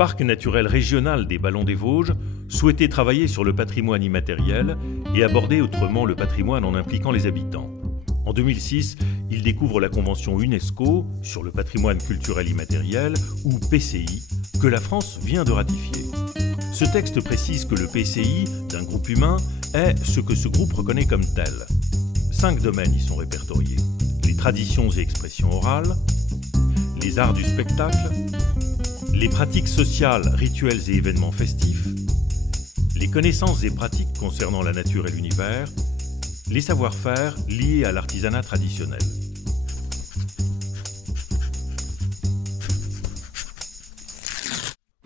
Parc naturel régional des Ballons des Vosges souhaitait travailler sur le patrimoine immatériel et aborder autrement le patrimoine en impliquant les habitants. En 2006, il découvre la Convention UNESCO sur le patrimoine culturel immatériel, ou PCI, que la France vient de ratifier. Ce texte précise que le PCI d'un groupe humain est ce que ce groupe reconnaît comme tel. 5 domaines y sont répertoriés: les traditions et expressions orales, les arts du spectacle, les pratiques sociales, rituels et événements festifs, les connaissances et pratiques concernant la nature et l'univers, les savoir-faire liés à l'artisanat traditionnel.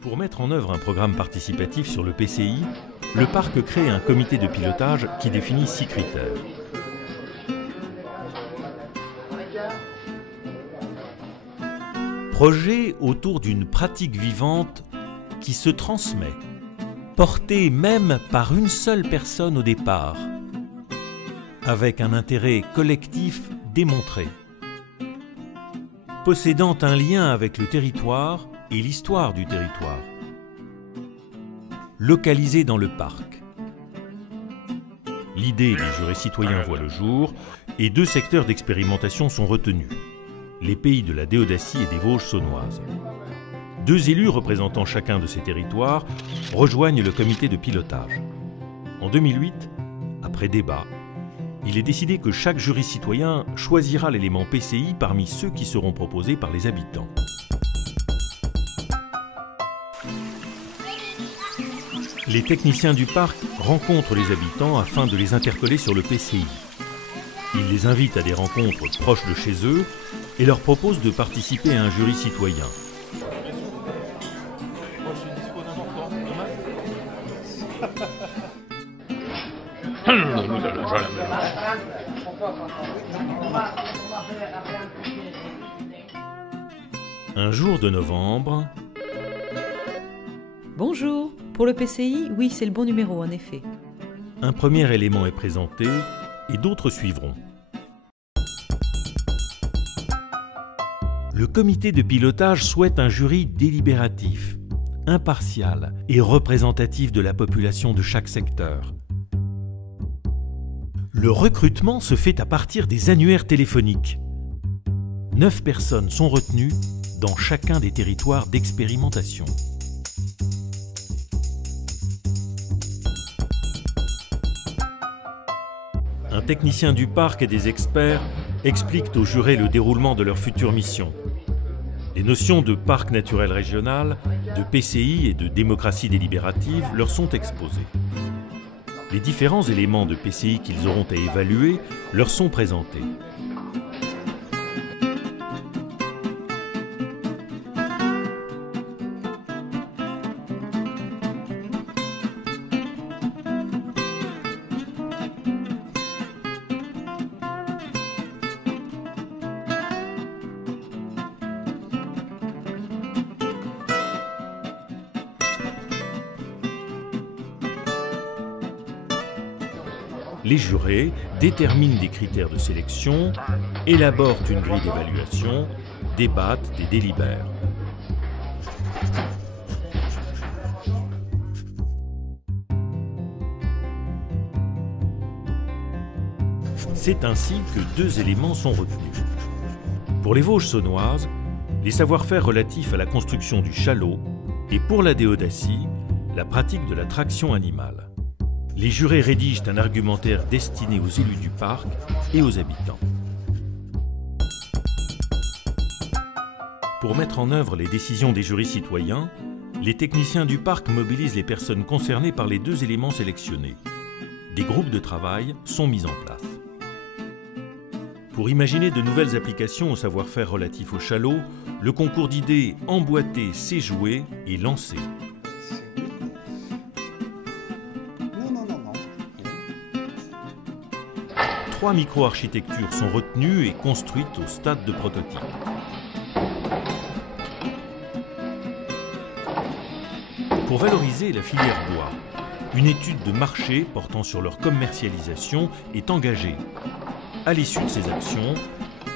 Pour mettre en œuvre un programme participatif sur le PCI, le parc crée un comité de pilotage qui définit 6 critères. Projet autour d'une pratique vivante qui se transmet, portée même par une seule personne au départ, avec un intérêt collectif démontré, possédant un lien avec le territoire et l'histoire du territoire, localisé dans le parc. L'idée des jurés citoyens voit le jour et 2 secteurs d'expérimentation sont retenus: les pays de la Déodacie et des Vosges saunoises. 2 élus représentant chacun de ces territoires rejoignent le comité de pilotage. En 2008, après débat, il est décidé que chaque jury citoyen choisira l'élément PCI parmi ceux qui seront proposés par les habitants. Les techniciens du parc rencontrent les habitants afin de les interpeller sur le PCI. Ils les invitent à des rencontres proches de chez eux et leur proposent de participer à un jury citoyen. Un jour de novembre... Bonjour, pour le PCI, oui, c'est le bon numéro, en effet. Un premier élément est présenté et d'autres suivront. Le comité de pilotage souhaite un jury délibératif, impartial et représentatif de la population de chaque secteur. Le recrutement se fait à partir des annuaires téléphoniques. 9 personnes sont retenues dans chacun des territoires d'expérimentation. Un technicien du parc et des experts expliquent aux jurés le déroulement de leur future mission. Les notions de parc naturel régional, de PCI et de démocratie délibérative leur sont exposées. Les différents éléments de PCI qu'ils auront à évaluer leur sont présentés. Les jurés déterminent des critères de sélection, élaborent une grille d'évaluation, débattent et délibèrent. C'est ainsi que 2 éléments sont retenus. Pour les Vosges saunoises, les savoir-faire relatifs à la construction du chalot et pour la Déodacie, la pratique de la traction animale. Les jurés rédigent un argumentaire destiné aux élus du parc et aux habitants. Pour mettre en œuvre les décisions des jurys citoyens, les techniciens du parc mobilisent les personnes concernées par les 2 éléments sélectionnés. Des groupes de travail sont mis en place. Pour imaginer de nouvelles applications au savoir-faire relatif au chalot, le concours d'idées emboîté c'est joué est lancé. 3 micro-architectures sont retenues et construites au stade de prototype. Pour valoriser la filière bois, une étude de marché portant sur leur commercialisation est engagée. À l'issue de ces actions,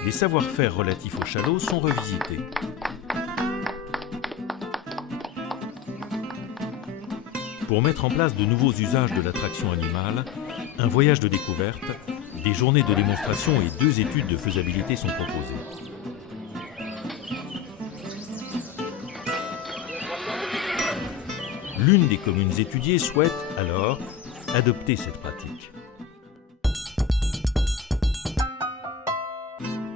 les savoir-faire relatifs au chalot sont revisités. Pour mettre en place de nouveaux usages de l'attraction animale, un voyage de découverte, des journées de démonstration et 2 études de faisabilité sont proposées. L'une des communes étudiées souhaite alors adopter cette pratique.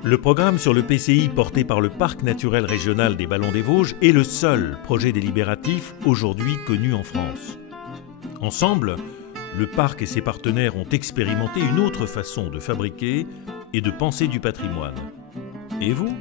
Le programme sur le PCI porté par le Parc naturel régional des Ballons des Vosges est le seul projet délibératif aujourd'hui connu en France. Ensemble, le parc et ses partenaires ont expérimenté une autre façon de fabriquer et de penser du patrimoine. Et vous ?